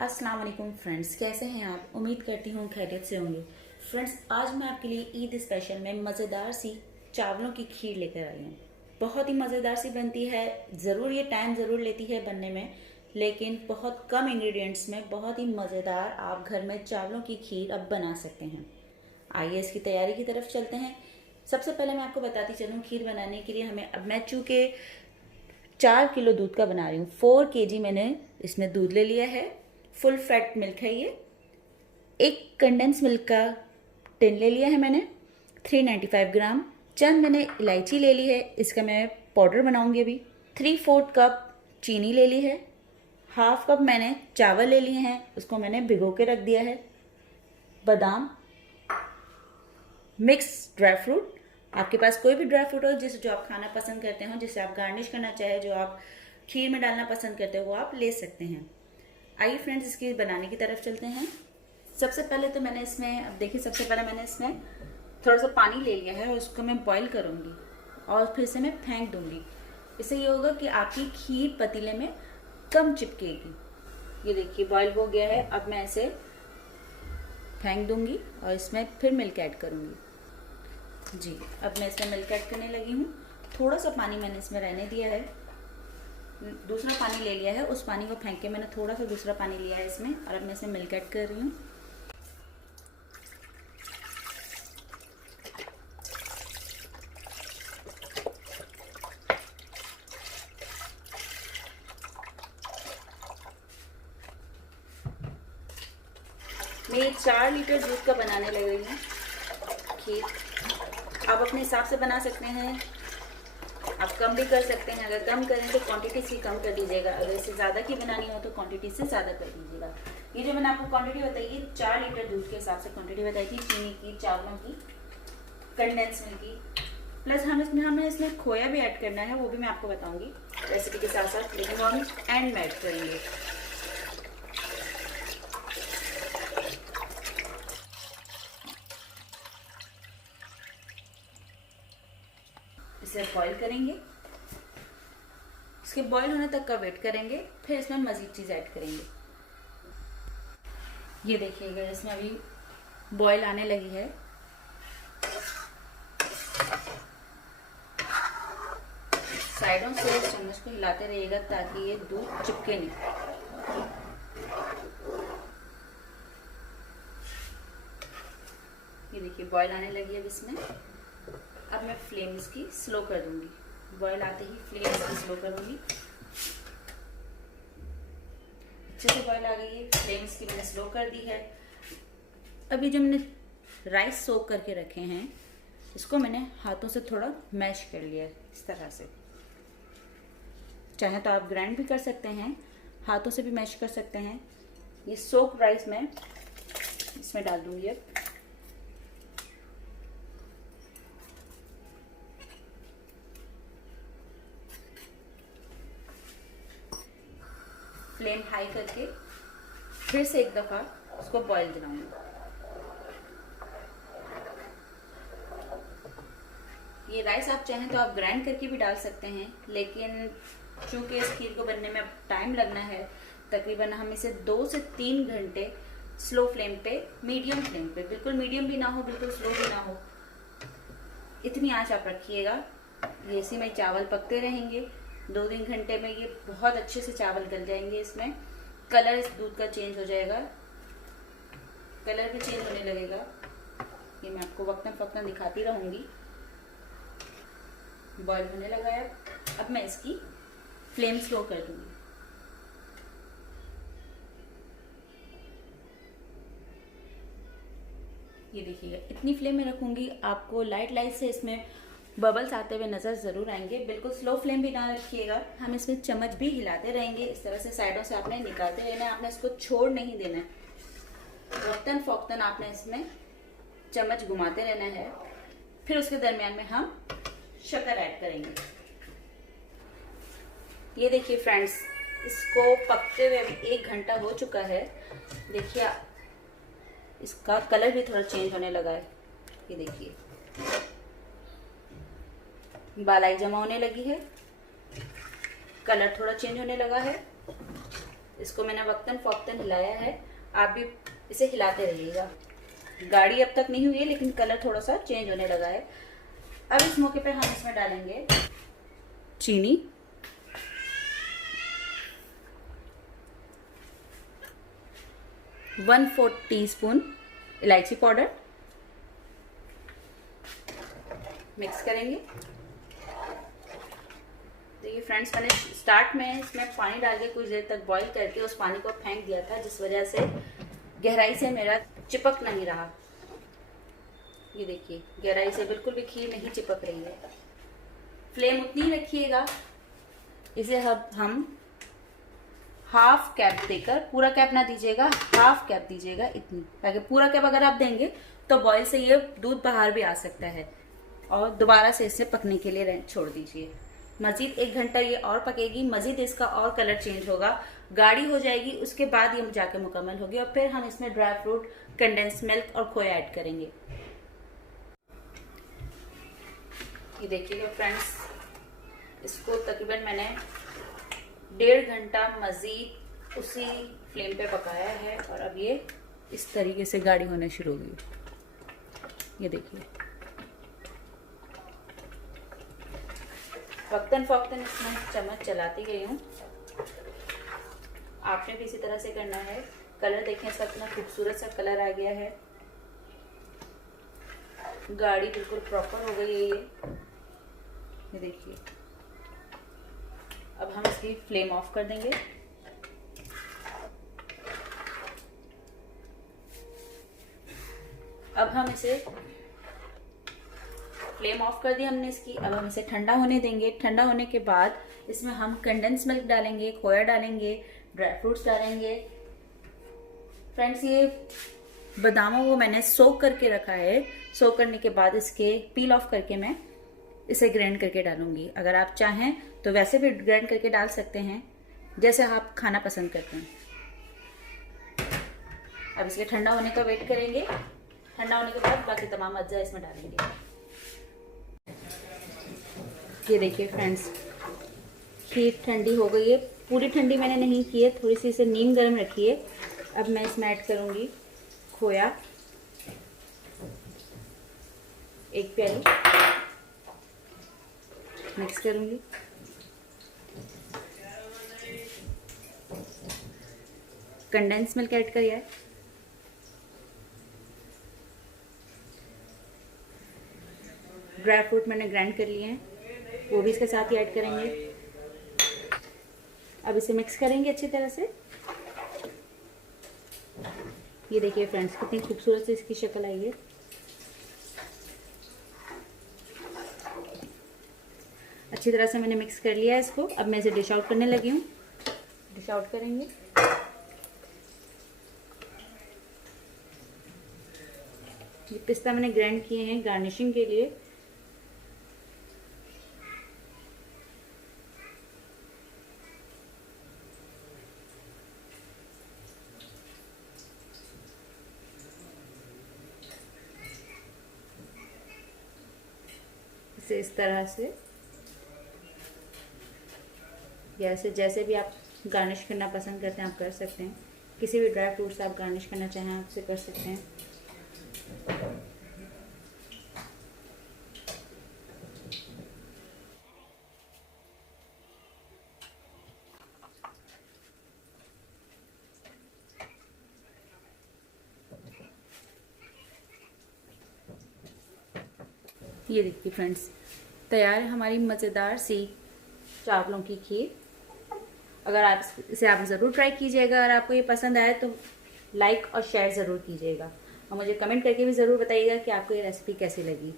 अस्सलाम वालेकुम फ्रेंड्स, कैसे हैं आप? उम्मीद करती हूँ खैरियत से होंगे। फ्रेंड्स, आज मैं आपके लिए ईद स्पेशल में मज़ेदार सी चावलों की खीर लेकर आई हूँ। बहुत ही मज़ेदार सी बनती है। ज़रूर ये टाइम ज़रूर लेती है बनने में, लेकिन बहुत कम इंग्रेडिएंट्स में बहुत ही मज़ेदार आप घर में चावलों की खीर अब बना सकते हैं। आइए इसकी तैयारी की तरफ चलते हैं। सबसे पहले मैं आपको बताती चलूँ, खीर बनाने के लिए हमें, अब मैं चूँकि 4 किलो दूध का बना रही हूँ, 4 kg मैंने इसमें दूध ले लिया है। फुल फैट मिल्क है ये। एक कंडेंस मिल्क का टिन ले लिया है मैंने, 395 ग्राम। चंद मैंने इलायची ले ली है, इसका मैं पाउडर बनाऊंगी अभी। 3/4 कप चीनी ले ली है। हाफ कप मैंने चावल ले लिए हैं, उसको मैंने भिगो के रख दिया है। बादाम, मिक्स ड्राई फ्रूट, आपके पास कोई भी ड्राई फ्रूट हो जिसे जो आप खाना पसंद करते हो, जिसे आप गार्निश करना चाहे, जो आप खीर में डालना पसंद करते हो, वो आप ले सकते हैं। आइए फ्रेंड्स, इसकी बनाने की तरफ चलते हैं। सबसे पहले तो मैंने इसमें, अब देखिए, सबसे पहले मैंने इसमें थोड़ा सा पानी ले लिया है और उसको मैं बॉईल करूँगी और फिर से मैं फेंक दूँगी। इससे ये होगा कि आपकी खीर पतीले में कम चिपकेगी। ये देखिए बॉईल हो गया है। अब मैं इसे फेंक दूँगी और इसमें फिर मिल्क ऐड करूँगी। जी, अब मैं इसमें मिल्क ऐड करने लगी हूँ। थोड़ा सा पानी मैंने इसमें रहने दिया है। दूसरा पानी ले लिया है, उस पानी को फेंक के मैंने थोड़ा सा दूसरा पानी लिया है इसमें, और अब मैं इसमें मिल्क ऐड कर रही हूँ। मैं 4 लीटर दूध का बनाने लग रही हूँ खीर। आप अपने हिसाब से बना सकते हैं, आप कम भी कर सकते हैं। अगर कम करें तो क्वांटिटी इसकी कम कर दीजिएगा, अगर इससे ज़्यादा की बनानी हो तो क्वांटिटी से ज़्यादा कर दीजिएगा। ये जो मैंने आपको क्वांटिटी बताई है, 4 लीटर दूध के हिसाब से क्वांटिटी बताई थी, चीनी की, चावलों की, कंडेंस मिल्क की, प्लस हमें इसमें खोया भी ऐड करना है, वो भी मैं आपको बताऊंगी रेसिपी के साथ साथ, लेकिन वो हम एंड में ऐड करेंगे। इसे बॉईल करेंगे, इसके बॉईल होने तक का वेट करेंगे, फिर इसमें मज़ीद चीज़ ऐड करेंगे। ये देखिएगा, इसमें अभी बॉईल आने लगी है। साइडों से इस चम्मच को हिलाते रहिएगा ताकि ये दूध चिपके नहीं। ये देखिए बॉईल आने लगी है इसमें। अब मैं फ्लेम इसकी स्लो कर दूंगी। बॉईल आते ही फ्लेम इसकी स्लो कर दूंगी। अच्छे से बॉईल आ गई है, फ्लेम इसकी मैंने स्लो कर दी है। अभी जो मैंने राइस सोक करके रखे हैं, इसको मैंने हाथों से थोड़ा मैश कर लिया है इस तरह से। चाहे तो आप ग्राइंड भी कर सकते हैं, हाथों से भी मैश कर सकते हैं। ये सोक राइस मैं इसमें डाल दूंगी अब। फ्लेम हाई करके फिर से एक दफ़ा उसको बॉईल दिलाऊंगी। ये राइस आप चाहें तो आप ग्राइंड करके भी डाल सकते हैं, लेकिन चूंकि इस खीर को बनने में टाइम लगना है, तकरीबन हम इसे 2 से 3 घंटे स्लो फ्लेम पे, मीडियम फ्लेम पे, बिल्कुल मीडियम भी ना हो बिल्कुल स्लो भी ना हो, इतनी आंच आप रखिएगा। ये इसी में चावल पकते रहेंगे। 2-3 घंटे में ये बहुत अच्छे से चावल गल जाएंगे। इसमें कलर इस दूध का चेंज हो जाएगा, कलर भी चेंज होने लगेगा। ये मैं आपको वक्तन फक्तन दिखाती रहूंगी। बॉईल होने लगा है। अब मैं इसकी फ्लेम स्लो कर दूंगी। ये देखिएगा, इतनी फ्लेम में रखूंगी, आपको लाइट लाइट से इसमें बबल्स आते हुए नज़र ज़रूर आएंगे। बिल्कुल स्लो फ्लेम भी ना रखिएगा। हम इसमें चम्मच भी हिलाते रहेंगे, इस तरह से साइडों से आपने निकालते रहना है, आपने इसको छोड़ नहीं देना है। वक्तन फ़ौक्तन आपने इसमें चम्मच घुमाते रहना है। फिर उसके दरमियान में हम शक्कर ऐड करेंगे। ये देखिए फ्रेंड्स, इसको पकते हुए अभी 1 घंटा हो चुका है। देखिए इसका कलर भी थोड़ा चेंज होने लगा है। ये देखिए बालाई जमा होने लगी है, कलर थोड़ा चेंज होने लगा है। इसको मैंने वक्तन फ़ौक्तन हिलाया है, आप भी इसे हिलाते रहिएगा। गाढ़ी अब तक नहीं हुई है लेकिन कलर थोड़ा सा चेंज होने लगा है। अब इस मौके पे हम इसमें डालेंगे चीनी, वन फोर्थ टीस्पून इलायची पाउडर, मिक्स करेंगे। देखिए फ्रेंड्स, मैंने स्टार्ट में इसमें पानी डाल के कुछ देर तक बॉईल करके उस पानी को फेंक दिया था, जिस वजह से गहराई से मेरा चिपक नहीं रहा। ये देखिए गहराई से बिल्कुल भी खीर नहीं चिपक रही है। फ्लेम उतनी ही रखिएगा। इसे हम हाफ कैप देकर, पूरा कैप ना दीजिएगा, हाफ कैप दीजिएगा इतनी, ताकि पूरा कैप अगर आप देंगे तो बॉईल से ये दूध बाहर भी आ सकता है और दोबारा से इसे पकने के लिए छोड़ दीजिए। मज़ीद 1 घंटा ये और पकेगी, मज़ीद इसका और कलर चेंज होगा, गाढ़ी हो जाएगी, उसके बाद ये जाके मुकम्मल होगी और फिर हम इसमें ड्राई फ्रूट, कंडेंस मिल्क और खोया ऐड करेंगे। ये देखिएगा फ्रेंड्स, इसको तकरीबन मैंने 1.5 घंटा मज़ीद उसी फ्लेम पे पकाया है और अब ये इस तरीके से गाढ़ी होने शुरू हो गई। ये देखिए वक्तन फ़ौक्तन इसमें चम्मच चलाती गई हूँ। आपने भी इसी तरह से करना है। कलर देखें इसका कितना खूबसूरत सा कलर आ गया है, गाढ़ी बिल्कुल प्रॉपर हो गई है ये देखिए। अब हम इसकी फ्लेम ऑफ कर देंगे। अब हम इसे फ्लेम ऑफ कर दी हमने इसकी। अब हम इसे ठंडा होने देंगे। ठंडा होने के बाद इसमें हम कंडेंस मिल्क डालेंगे, खोया डालेंगे, ड्राई फ्रूट्स डालेंगे। फ्रेंड्स, ये बादामों को मैंने सोक करके रखा है। सोक करने के बाद इसके पील ऑफ करके मैं इसे ग्राइंड करके डालूंगी। अगर आप चाहें तो वैसे भी ग्राइंड करके डाल सकते हैं, जैसे आप खाना पसंद करते हैं। अब इसके ठंडा होने का वेट करेंगे। ठंडा होने के बाद बाकी तमाम अज्जा इसमें डालेंगे। ये देखिए फ्रेंड्स, खीर ठंडी हो गई है। पूरी ठंडी मैंने नहीं की है, थोड़ी सी इसे नीम गर्म रखी है। अब मैं इसमें ऐड करूंगी खोया, 1 प्याली, मिक्स करूंगी। कंडेंस मिल्क ऐड करिए है। ड्राई फ्रूट मैंने ग्राइंड कर लिए हैं, वो भी इसके साथ ही ऐड करेंगे। अब इसे मिक्स करेंगे अच्छी तरह से। ये देखिए फ्रेंड्स, कितनी खूबसूरत से इसकी शक्ल आई है। अच्छी तरह से मैंने मिक्स कर लिया है इसको। अब मैं इसे डिश आउट करने लगी हूँ। डिश आउट करेंगे। ये पिस्ता मैंने ग्राइंड किए हैं गार्निशिंग के लिए। इस तरह से जैसे भी आप गार्निश करना पसंद करते हैं आप कर सकते हैं। किसी भी ड्राई फ्रूट से आप गार्निश करना चाहें आप उसे कर सकते हैं। ये देखिए फ्रेंड्स, तैयार है हमारी मज़ेदार सी चावलों की खीर। अगर आप इसे आप ज़रूर ट्राई कीजिएगा। अगर आपको ये पसंद आए तो लाइक और शेयर ज़रूर कीजिएगा और मुझे कमेंट करके भी ज़रूर बताइएगा कि आपको ये रेसिपी कैसी लगी।